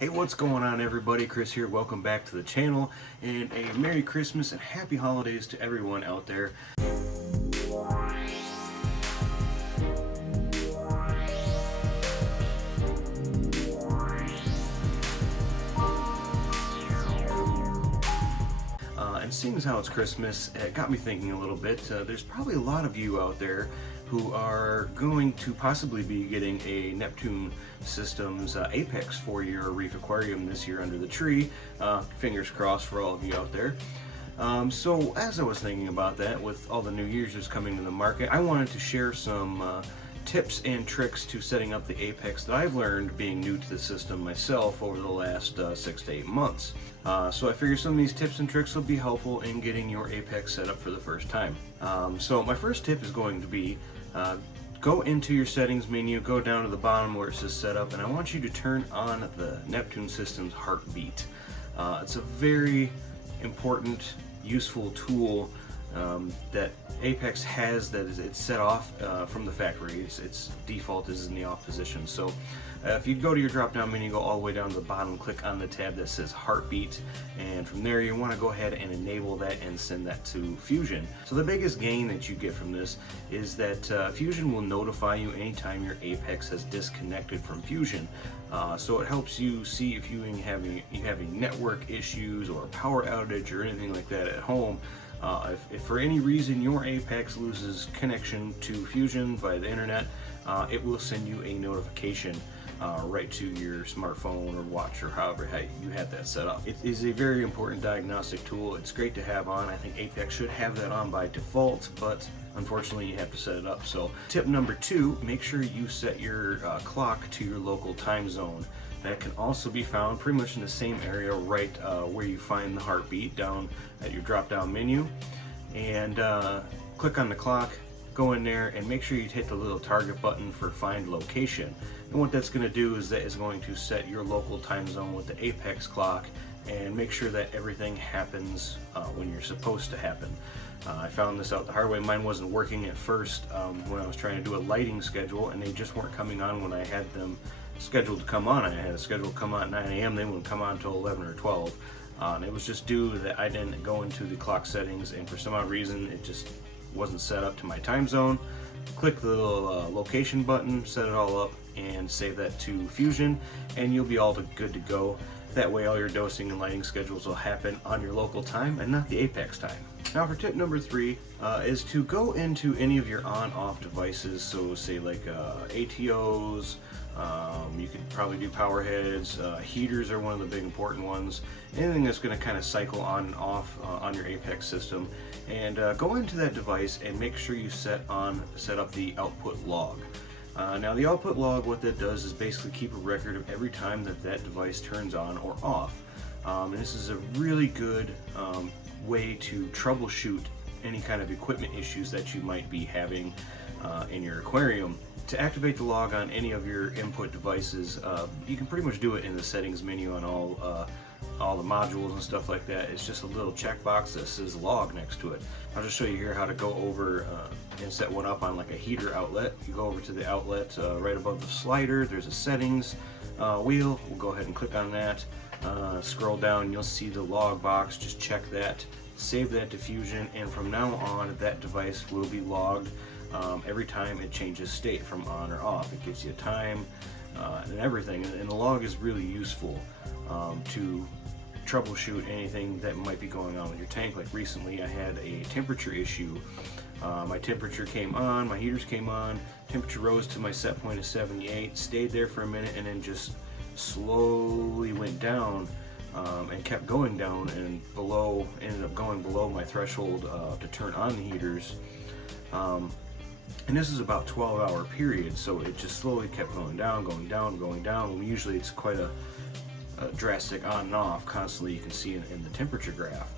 Hey, what's going on everybody? Chris here. Welcome back to the channel and a Merry Christmas and Happy Holidays to everyone out there. And seeing as how it's Christmas, it got me thinking a little bit. There's probably a lot of you out there who are going to possibly be getting a Neptune Systems Apex for your Reef aquarium this year under the tree. Fingers crossed for all of you out there. So as I was thinking about that, with all the new users coming to the market, I wanted to share some tips and tricks to setting up the Apex that I've learned being new to the system myself over the last 6 to 8 months. So I figured some of these tips and tricks will be helpful in getting your Apex set up for the first time. So my first tip is going to be go into your settings menu, go down to the bottom where it says setup, and I want you to turn on the Neptune Systems heartbeat. It's a very important, useful tool that Apex has that it's set off from the factory. Its default is in the off position. So if you go to your drop down menu, go all the way down to the bottom, click on the tab that says heartbeat, and from there you want to go ahead and enable that and send that to Fusion. So the biggest gain that you get from this is that Fusion will notify you anytime your Apex has disconnected from Fusion. So it helps you see if you having network issues or a power outage or anything like that at home. If for any reason your Apex loses connection to Fusion via the internet, it will send you a notification right to your smartphone or watch or however you had that set up. It is a very important diagnostic tool. It's great to have on. I think Apex should have that on by default, but unfortunately you have to set it up. So tip number 2, make sure you set your clock to your local time zone. That can also be found pretty much in the same area right where you find the heartbeat, down at your drop down menu, and click on the clock, go in there and make sure you hit the little target button for find location. And what that's going to do is that is going to set your local time zone with the Apex clock and make sure that everything happens when you're supposed to happen. I found this out the hard way. Mine wasn't working at first when I was trying to do a lighting schedule, and they just weren't coming on when I had them scheduled to come on. I had a schedule to come on at 9 a.m. They wouldn't come on until 11 or 12. And it was just due that I didn't go into the clock settings, and for some odd reason it just wasn't set up to my time zone. Click the little location button, set it all up, and save that to Fusion, and you'll be all good to go. That way all your dosing and lighting schedules will happen on your local time and not the Apex time. Now for tip number 3 is to go into any of your on-off devices, so say like ATOs, you could probably do power heads, heaters are one of the big important ones, anything that's going to kind of cycle on and off on your Apex system, and go into that device and make sure you set up the output log. Now the output log, what that does is basically keep a record of every time that device turns on or off. And this is a really good way to troubleshoot any kind of equipment issues that you might be having in your aquarium. To activate the log on any of your input devices, you can pretty much do it in the settings menu on all the modules and stuff like that. It's just a little checkbox that says log next to it. I'll just show you here how to go over and set one up on like a heater outlet. You go over to the outlet right above the slider. There's a settings wheel. We'll go ahead and click on that. Scroll down, you'll see the log box. Just check that, save that to Fusion, and from now on that device will be logged every time it changes state from on or off. It gives you a time and everything, and the log is really useful to troubleshoot anything that might be going on with your tank. Like recently I had a temperature issue. My temperature came on, my heaters came on, temperature rose to my set point of 78, stayed there for a minute, and then just slowly went down and kept going down, and ended up going below my threshold to turn on the heaters. And this is about 12-hour period, so it just slowly kept going down, going down, going down. Usually it's quite a drastic on and off constantly, you can see in the temperature graph.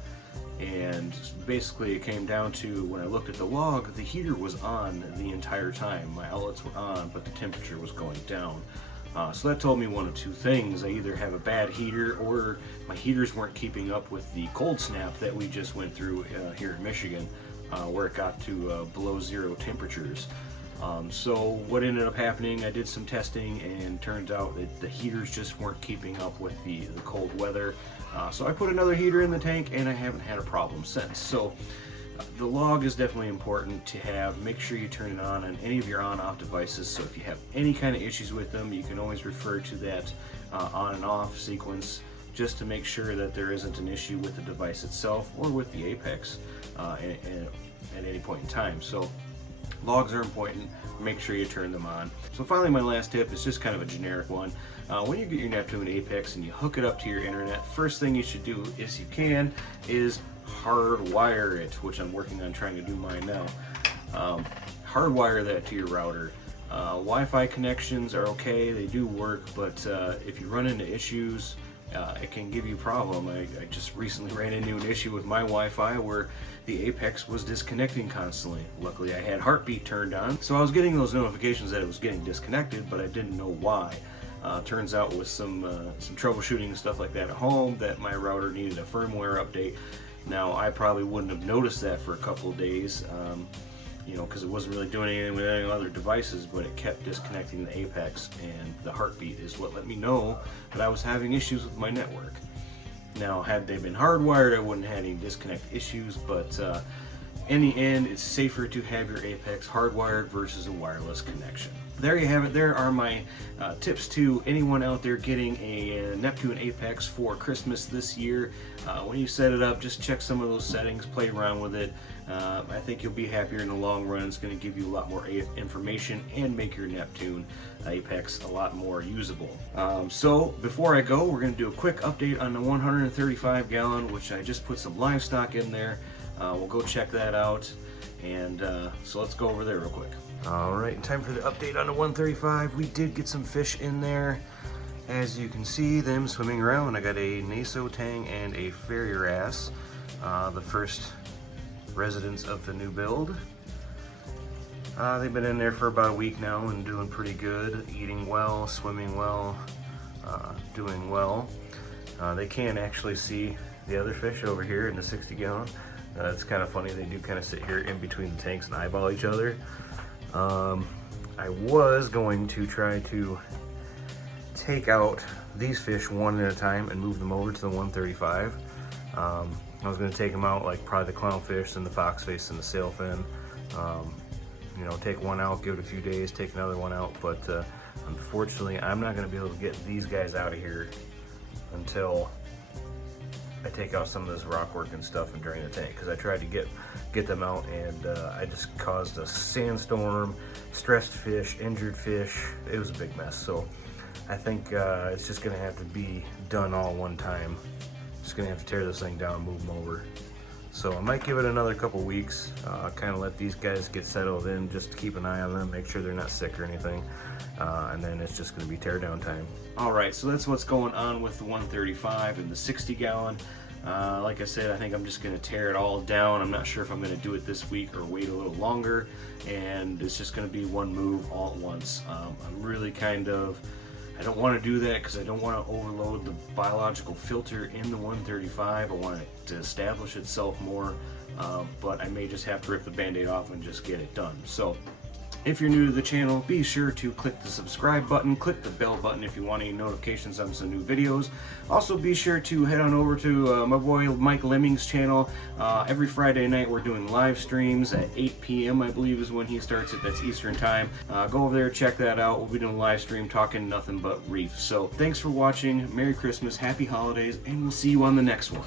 And basically it came down to, when I looked at the log, the heater was on the entire time. My outlets were on, but the temperature was going down. So that told me one of two things. I either have a bad heater, or my heaters weren't keeping up with the cold snap that we just went through here in Michigan, where it got to below 0 temperatures. So what ended up happening, I did some testing and turned out that the heaters just weren't keeping up with the cold weather. So I put another heater in the tank and I haven't had a problem since. So the log is definitely important to have. Make sure you turn it on any of your on-off devices, so if you have any kind of issues with them, you can always refer to that on and off sequence, just to make sure that there isn't an issue with the device itself or with the Apex at any point in time. So logs are important. Make sure you turn them on. So finally, my last tip is just kind of a generic one. When you get your Neptune Apex and you hook it up to your internet, first thing you should do, if you can, is hardwire it, which I'm working on trying to do mine now. Hardwire that to your router. Wi-Fi connections are okay, they do work, but if you run into issues, it can give you a problem. I just recently ran into an issue with my Wi-Fi where the Apex was disconnecting constantly. Luckily I had heartbeat turned on, so I was getting those notifications that it was getting disconnected, but I didn't know why. Turns out with some troubleshooting and stuff like that at home, that my router needed a firmware update. Now I probably wouldn't have noticed that for a couple of days, you know, because it wasn't really doing anything with any other devices, but it kept disconnecting the Apex, and the heartbeat is what let me know that I was having issues with my network. Now, had they been hardwired, I wouldn't have had any disconnect issues, but in the end, it's safer to have your Apex hardwired versus a wireless connection. There you have it. There are my tips to anyone out there getting a Neptune Apex for Christmas this year. When you set it up, just check some of those settings, play around with it. I think you'll be happier in the long run. It's going to give you a lot more information and make your Neptune Apex a lot more usable. So before I go, we're going to do a quick update on the 135 gallon, which I just put some livestock in there. We'll go check that out, and so let's go over there real quick. Alright, time for the update on the 135. We did get some fish in there. As you can see them swimming around. I got a Naso tang and a fairy wrasse, the first residents of the new build. They've been in there for about a week now and doing pretty good, eating well, swimming well, doing well. They can actually see the other fish over here in the 60 gallon. It's kind of funny, they do kind of sit here in between the tanks and eyeball each other. I was going to try to take out these fish one at a time and move them over to the 135. I was going to take them out like probably the clownfish and the foxface and the sailfin. You know, take one out, give it a few days, take another one out, but unfortunately I'm not going to be able to get these guys out of here until I take out some of this rock work and stuff and drain the tank, because I tried to get them out, and I just caused a sandstorm, stressed fish, injured fish. It was a big mess. So I think it's just gonna have to be done all one time. Just gonna have to tear this thing down and move them over. So I might give it another couple weeks, kind of let these guys get settled in, just to keep an eye on them, make sure they're not sick or anything, and then it's just going to be tear down time. Alright, so that's what's going on with the 135 and the 60 gallon. Like I said, I think I'm just going to tear it all down. I'm not sure if I'm going to do it this week or wait a little longer, and it's just going to be one move all at once. I'm really I don't want to do that because I don't want to overload the biological filter in the 135. I want it to establish itself more, but I may just have to rip the band-aid off and just get it done. So if you're new to the channel, be sure to click the subscribe button, click the bell button if you want any notifications on some new videos. Also be sure to head on over to my boy Mike Lemming's channel. Every Friday night we're doing live streams at 8 p.m. I believe is when he starts it. That's Eastern time. Go over there, check that out. We'll be doing a live stream talking nothing but reef. So thanks for watching. Merry Christmas, Happy Holidays, and we'll see you on the next one.